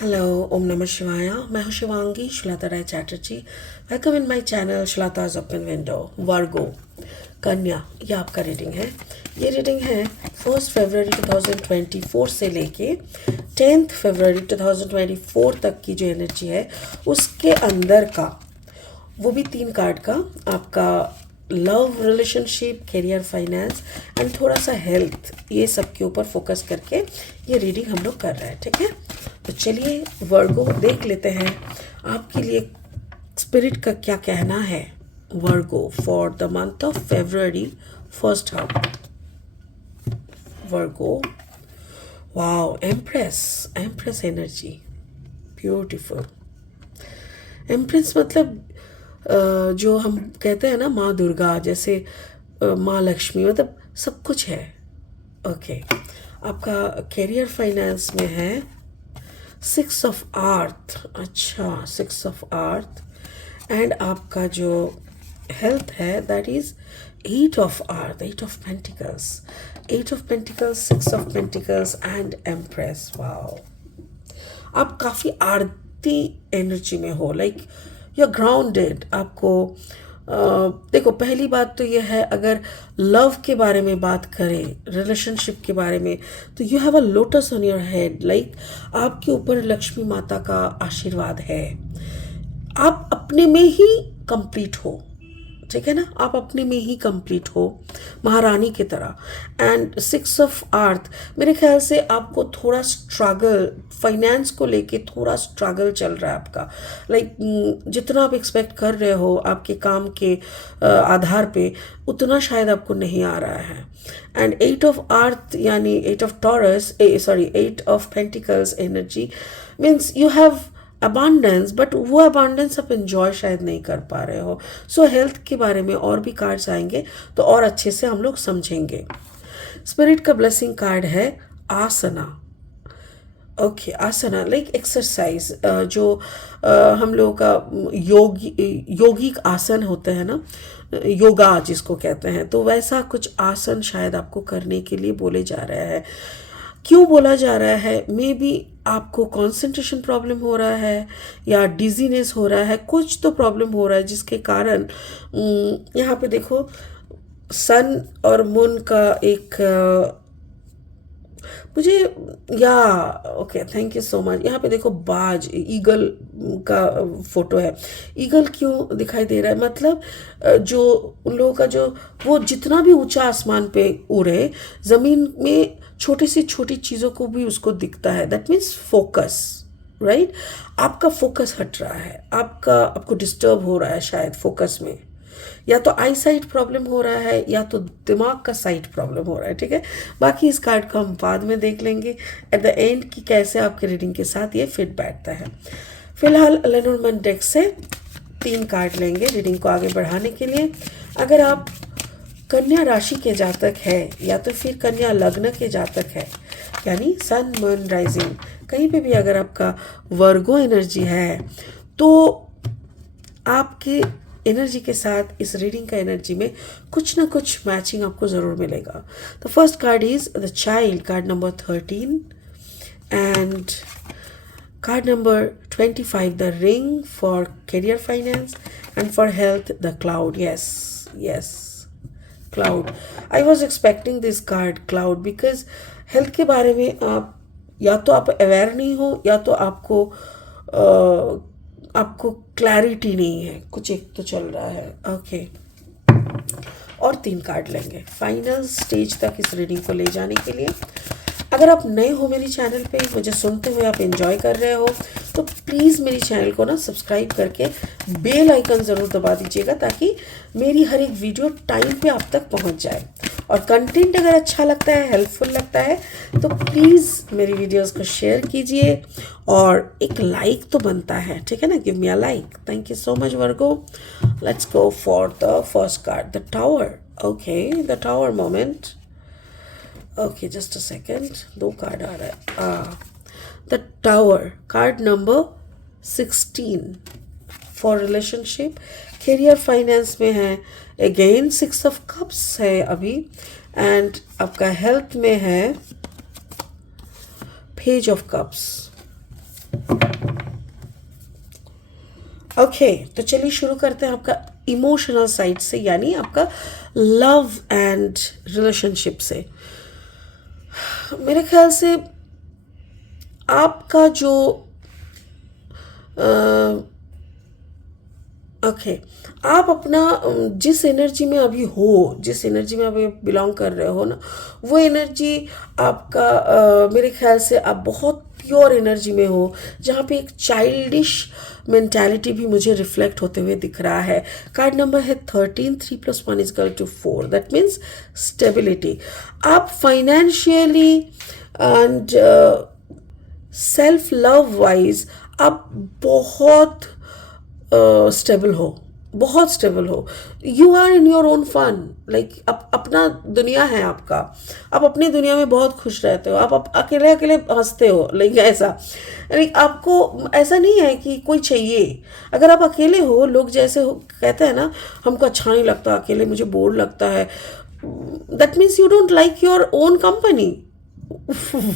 Hello, ओम नमः शिवाय। मैं हूँ Shivangi Shweta Rai Chatterjee. Welcome in my channel Shweta's open window. Virgo, कन्या, ये आपका रीडिंग है। ये रीडिंग है 1 फरवरी 2024 से लेके 10 फरवरी 2024 तक की जो एनर्जी है उसके अंदर का, वो भी 3 कार्ड का आपका love, relationship, career, finance and थोड़ा सा हेल्थ, ये सब के ऊपर फोकस करके ये रीडिंग हम लोग कर रहे हैं। ठीक है, तो चलिए वर्गो देख लेते हैं आपके लिए स्पिरिट का क्या कहना है। Virgo for the month of February, first half. Virgo, wow, empress, empress energy, beautiful. Empress मतलब जो हम कहते हैं ना माँ दुर्गा, जैसे माँ लक्ष्मी, मतलब सब कुछ है। ओके, आपका करियर फाइनेंस में है 6 ऑफ आर्थ। अच्छा, 6 ऑफ आर्थ। एंड आपका जो हेल्थ है दैट इज 8 ऑफ आर्थ, 8 of pentacles, 8 of pentacles, 6 of pentacles and empress. Wow, आप काफ़ी आरती एनर्जी में हो, लाइक यू आर ग्राउंडेड। आपको देखो, पहली बात तो ये है, अगर लव के बारे में बात करें, रिलेशनशिप के बारे में, तो you have a lotus on your head, like आपके ऊपर लक्ष्मी माता का आशीर्वाद है। आप अपने में ही कंप्लीट हो, ठीक है ना, आप अपने में ही कंप्लीट हो, महारानी की तरह। एंड 6 ऑफ आर्थ, मेरे ख्याल से आपको थोड़ा स्ट्रगल, फाइनेंस को लेके थोड़ा स्ट्रगल चल रहा है आपका। लाइक जितना आप एक्सपेक्ट कर रहे हो आपके काम के आधार पे, उतना शायद आपको नहीं आ रहा है। एंड 8 ऑफ आर्थ यानी 8 of taurus, sorry 8 of pentacles energy means you have abundance, but वो अबांडेंस आप इंजॉय शायद नहीं कर पा रहे हो। सो हेल्थ के बारे में और भी कार्ड्स आएंगे तो और अच्छे से हम लोग समझेंगे। स्पिरिट का ब्लेसिंग कार्ड है आसना। ओके, आसना लाइक एक्सरसाइज, जो हम लोगों का योगिक आसन होते हैं ना, योगा जिसको कहते हैं, तो वैसा कुछ आसन शायद आपको करने के लिए बोले जा रहे हैं। क्यों बोला जा रहा है? मे बी आपको कंसंट्रेशन प्रॉब्लम हो रहा है या डिजीनेस हो रहा है, कुछ तो प्रॉब्लम हो रहा है जिसके कारण यहाँ पे देखो सन और मून का एक मुझे, या okay, thank you so much. यहाँ पे देखो बाज, ईगल का फोटो है। ईगल क्यों दिखाई दे रहा है? मतलब जो उन लोगों का जो, वो जितना भी ऊंचा आसमान पे उड़े, जमीन में छोटी सी छोटी चीज़ों को भी उसको दिखता है। That means focus, right. आपका फोकस हट रहा है, आपको डिस्टर्ब हो रहा है शायद फोकस में, या तो आई साइट प्रॉब्लम हो रहा है या तो दिमाग का साइट प्रॉब्लम हो रहा है। ठीक है, बाकी इस कार्ड को हम बाद में देख लेंगे एट द एंड कि कैसे आपके रीडिंग के साथ ये फिट बैठता है। फिलहाल लेनोर्मैन डेक से 3 कार्ड लेंगे रीडिंग को आगे बढ़ाने के लिए। अगर आप कन्या राशि के जातक है या तो फिर कन्या लग्न के जातक है, यानी सन मून राइजिंग, कहीं पे भी अगर आपका वर्गो एनर्जी है, तो आपके एनर्जी के साथ इस रीडिंग का एनर्जी में कुछ ना कुछ मैचिंग आपको ज़रूर मिलेगा। The first card is the child, card number 13, and card number 25 the ring for career finance, and for health the cloud. Yes, yes, cloud. I was expecting this card cloud, because health के बारे में आप या तो आप aware नहीं हो या तो आपको क्लैरिटी नहीं है, कुछ एक तो चल रहा है। ओके, और 3 कार्ड लेंगे फाइनल स्टेज तक इस रीडिंग को ले जाने के लिए। अगर आप नए हो मेरी चैनल पे, मुझे सुनते हुए आप एंजॉय कर रहे हो, तो प्लीज़ मेरी चैनल को ना सब्सक्राइब करके बेल आइकन ज़रूर दबा दीजिएगा, ताकि मेरी हर एक वीडियो टाइम पे आप तक पहुंच जाए। और कंटेंट अगर अच्छा लगता है, हेल्पफुल लगता है, तो प्लीज़ मेरी वीडियोस को शेयर कीजिए, और एक लाइक तो बनता है, ठीक है ना, give me a like. Thank you so much Virgo. Let's go for the first card, the tower. Okay, the tower moment. Okay, just a second, 2 card आ रहा है। The tower, card number 16 for relationship, career, finance में है। Again 6 of cups है अभी, and आपका health में है पेज ऑफ कप्स। ओके, तो चलिए शुरू करते हैं आपका इमोशनल साइड से, यानी आपका लव एंड रिलेशनशिप से। मेरे ख्याल से आपका जो ओके, आप अपना जिस एनर्जी में अभी हो, जिस एनर्जी में अभी बिलोंग कर रहे हो ना, वो एनर्जी आपका मेरे ख्याल से आप बहुत प्योर एनर्जी में हो, जहाँ पे एक चाइल्डिश मेंटालिटी भी मुझे रिफ्लेक्ट होते हुए दिख रहा है। कार्ड नंबर है 13, 3+1 is equal to 4, that means stability. आप financially and self love wise आप बहुत स्टेबल हो, बहुत स्टेबल हो। You are in your own fun, like अपना दुनिया है आपका, आप अपनी दुनिया में बहुत खुश रहते हो, आप अकेले अकेले हंसते हो, लाइक ऐसा। लाइक आपको ऐसा नहीं है कि कोई चाहिए। अगर आप अकेले हो, लोग जैसे कहते हैं ना, हमको अच्छा नहीं लगता अकेले, मुझे बोर लगता है, that means you don't like your own company.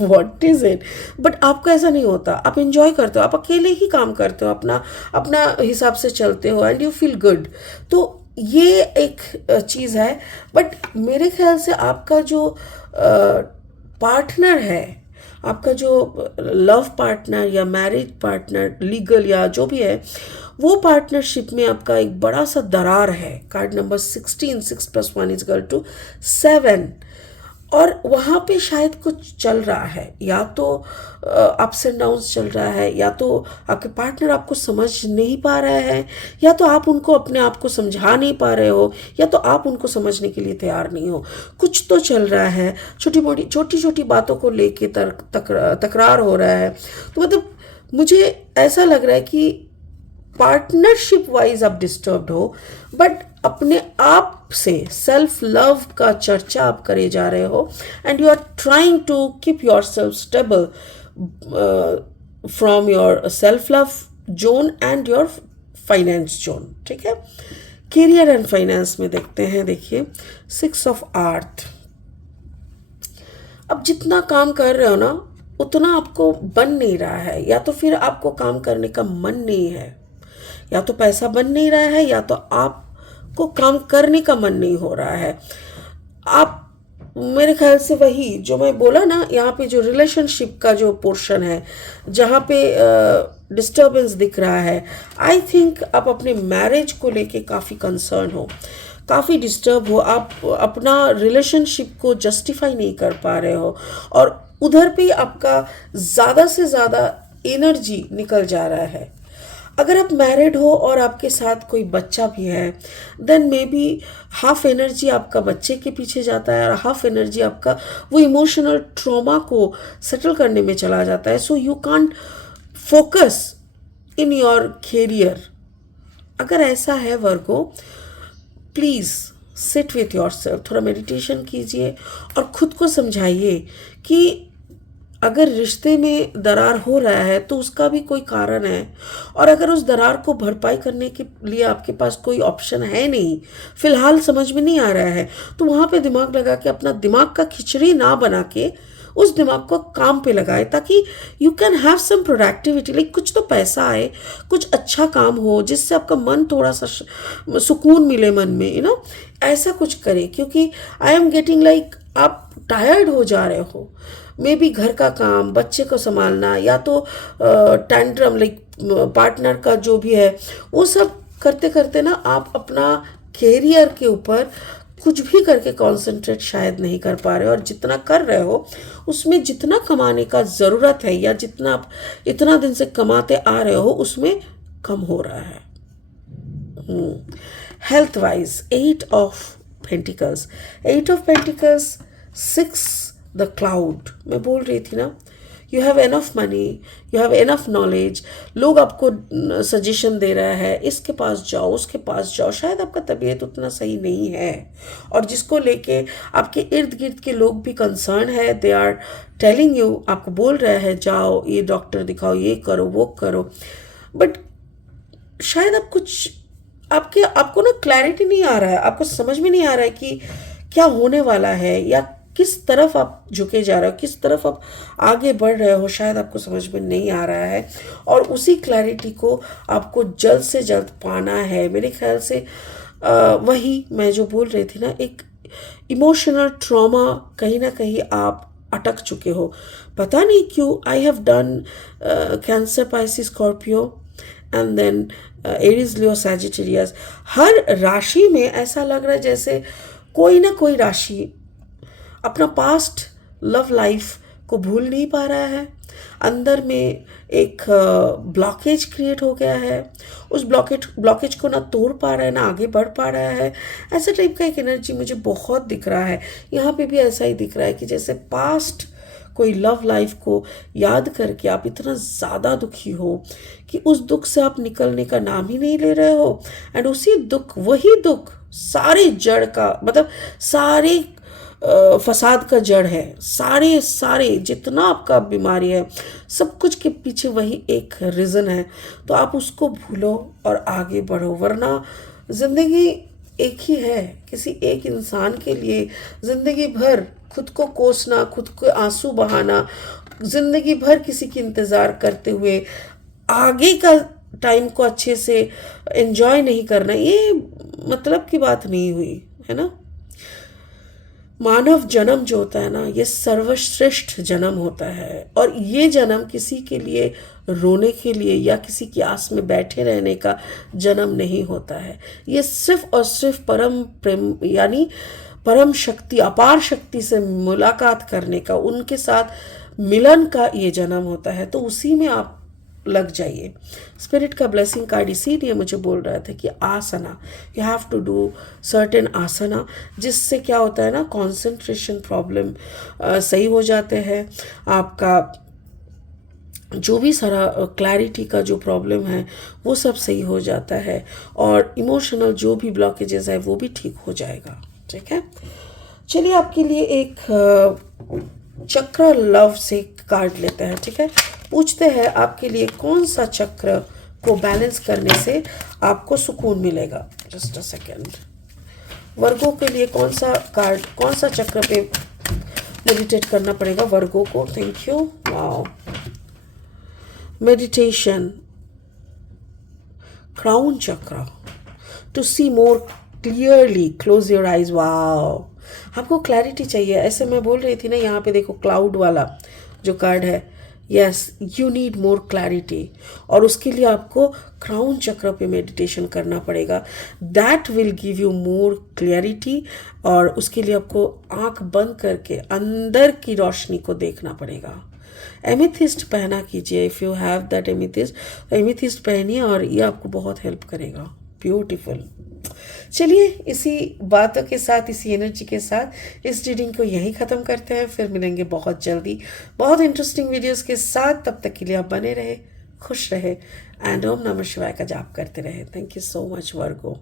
What is it? But आपका ऐसा नहीं होता, आप इंजॉय करते हो, आप अकेले ही काम करते हो, अपना अपना हिसाब से चलते हो एंड यू फील गुड। तो ये एक चीज़ है। बट मेरे ख्याल से आपका जो पार्टनर है, आपका जो लव पार्टनर या मैरिज पार्टनर, लीगल या जो भी है, वो पार्टनरशिप में आपका एक बड़ा सा दरार है। Card number 16, 6+1 is equal to 7। और वहाँ पे शायद कुछ चल रहा है, या तो अप्स एंड डाउन्स चल रहा है, या तो आपके पार्टनर आपको समझ नहीं पा रहे हैं, या तो आप उनको अपने आप को समझा नहीं पा रहे हो, या तो आप उनको समझने के लिए तैयार नहीं हो। कुछ तो चल रहा है, छोटी छोटी बातों को लेके तकरार हो रहा है। तो मतलब मुझे ऐसा लग रहा है कि पार्टनरशिप वाइज आप डिस्टर्ब्ड हो, बट अपने आप से सेल्फ लव का चर्चा आप करे जा रहे हो, and you are trying to keep yourself stable from your self love zone and your finance zone. ठीक है, करियर एंड फाइनेंस में देखते हैं। देखिए, 6 ऑफ आर्थ। अब जितना काम कर रहे हो ना, उतना आपको बन नहीं रहा है, या तो फिर आपको काम करने का मन नहीं है, या तो पैसा बन नहीं रहा है, या तो आपको काम करने का मन नहीं हो रहा है। आप मेरे ख्याल से वही जो मैं बोला ना, यहाँ पे जो रिलेशनशिप का जो पोर्शन है, जहाँ पे डिस्टर्बेंस दिख रहा है, आई थिंक आप अपने मैरिज को लेके काफ़ी कंसर्न हो, काफ़ी डिस्टर्ब हो, आप अपना रिलेशनशिप को जस्टिफाई नहीं कर पा रहे हो, और उधर पे आपका ज़्यादा से ज़्यादा एनर्जी निकल जा रहा है। अगर आप मैरिड हो और आपके साथ कोई बच्चा भी है, then maybe half energy आपका बच्चे के पीछे जाता है, और हाफ एनर्जी आपका वो इमोशनल ट्रॉमा को सेटल करने में चला जाता है। So you can't focus in your career. अगर ऐसा है Virgo, please sit with yourself, थोड़ा मेडिटेशन कीजिए और खुद को समझाइए कि अगर रिश्ते में दरार हो रहा है तो उसका भी कोई कारण है, और अगर उस दरार को भरपाई करने के लिए आपके पास कोई ऑप्शन है नहीं, फिलहाल समझ में नहीं आ रहा है, तो वहाँ पे दिमाग लगा के अपना दिमाग का खिचड़ी ना बना के उस दिमाग को काम पे लगाए, ताकि you can have some productivity, like कुछ तो पैसा आए, कुछ अच्छा काम हो जिससे आपका मन थोड़ा सा सुकून मिले मन में, यू नो, ऐसा कुछ करें। क्योंकि आई एम गेटिंग लाइक आप टायर्ड हो जा रहे हो, मे बी घर का काम, बच्चे को संभालना, या तो टैंट्रम लाइक पार्टनर का जो भी है, वो सब करते करते ना आप अपना कैरियर के ऊपर कुछ भी करके कंसंट्रेट शायद नहीं कर पा रहे हो, और जितना कर रहे हो उसमें जितना कमाने का ज़रूरत है, या जितना आप इतना दिन से कमाते आ रहे हो, उसमें कम हो रहा है। Health wise 8 of pentacles, 8 of pentacles, 6 the cloud. मैं बोल रही थी ना, you have enough money, you have enough knowledge, लोग आपको सजेशन दे रहा है, इसके पास जाओ, उसके पास जाओ, शायद आपका तबीयत उतना सही नहीं है, और जिसको लेके आपके इर्द गिर्द के लोग भी कंसर्न है, दे आर टेलिंग यू, आपको बोल रहे हैं जाओ, ये डॉक्टर दिखाओ, ये करो, वो करो, बट शायद आप कुछ आपको ना क्लैरिटी नहीं आ रहा है, आपको समझ में नहीं आ रहा है कि क्या होने वाला है, या किस तरफ आप झुके जा रहे हो, किस तरफ आप आगे बढ़ रहे हो, शायद आपको समझ में नहीं आ रहा है, और उसी क्लैरिटी को आपको जल्द से जल्द पाना है। मेरे ख्याल से वही मैं जो बोल रही थी ना, एक इमोशनल ट्रॉमा कहीं ना कहीं आप अटक चुके हो, पता नहीं क्यों। I have done Cancer, Pisces, Scorpio and then Aries, Leo, Sagittarius. हर राशि में ऐसा लग रहा है जैसे कोई ना कोई राशि अपना पास्ट लव लाइफ को भूल नहीं पा रहा है, अंदर में एक ब्लॉकेज क्रिएट हो गया है, उस ब्लॉकेज को ना तोड़ पा रहा है ना आगे बढ़ पा रहा है। ऐसा टाइप का एक एनर्जी मुझे बहुत दिख रहा है। यहाँ पे भी ऐसा ही दिख रहा है कि जैसे पास्ट कोई लव लाइफ को याद करके आप इतना ज़्यादा दुखी हो कि उस दुख से आप निकलने का नाम ही नहीं ले रहे हो। एंड उसी दुख, वही दुख सारे जड़ का, मतलब सारे फसाद का जड़ है, सारे जितना आपका बीमारी है, सब कुछ के पीछे वही एक रीज़न है। तो आप उसको भूलो और आगे बढ़ो, वरना ज़िंदगी एक ही है। किसी एक इंसान के लिए ज़िंदगी भर खुद को कोसना, खुद को आंसू बहाना, ज़िंदगी भर किसी की इंतज़ार करते हुए आगे का टाइम को अच्छे से एंजॉय नहीं करना, ये मतलब की बात नहीं हुई, है ना। मानव जन्म जो होता है ना, ये सर्वश्रेष्ठ जन्म होता है, और ये जन्म किसी के लिए रोने के लिए या किसी की आस में बैठे रहने का जन्म नहीं होता है। ये सिर्फ और सिर्फ परम प्रेम यानी परम शक्ति, अपार शक्ति से मुलाकात करने का, उनके साथ मिलन का ये जन्म होता है। तो उसी में आप लग जाइए। स्पिरिट का ब्लेसिंग कार्ड इसीलिए मुझे बोल रहा था कि आसना, you have to do certain आसना, जिससे क्या होता है ना, कंसंट्रेशन प्रॉब्लम सही हो जाते हैं, आपका जो भी सारा क्लैरिटी का जो प्रॉब्लम है वो सब सही हो जाता है, और इमोशनल जो भी ब्लॉकेजेस है वो भी ठीक हो जाएगा। ठीक है, चलिए आपके लिए एक चक्र लव से कार्ड लेते हैं। ठीक है, पूछते हैं आपके लिए कौन सा चक्र को बैलेंस करने से आपको सुकून मिलेगा। Just a second. वर्गों के लिए कौन सा कार्ड, कौन सा चक्र पे मेडिटेट करना पड़ेगा वर्गों को। Thank you. Wow, meditation, crown chakra, to see more clearly, close your eyes. Wow, आपको क्लैरिटी चाहिए। ऐसे मैं बोल रही थी ना, यहाँ पे देखो क्लाउड वाला जो कार्ड है, yes, you need more clarity, और उसके लिए आपको क्राउन चक्र पे मेडिटेशन करना पड़ेगा। That will give you more clarity, और उसके लिए आपको आंख बंद करके अंदर की रोशनी को देखना पड़ेगा। एमिथिस्ट पहना कीजिए, if you have that amethyst, amethyst पहनिए और ये आपको बहुत हेल्प करेगा। ब्यूटीफुल। चलिए इसी बातों के साथ, इसी एनर्जी के साथ इस रीडिंग को यहीं ख़त्म करते हैं। फिर मिलेंगे बहुत जल्दी बहुत इंटरेस्टिंग वीडियोस के साथ। तब तक के लिए आप बने रहे, खुश रहे, एंड ओम नमः शिवाय का जाप करते रहे। Thank you so much Virgo.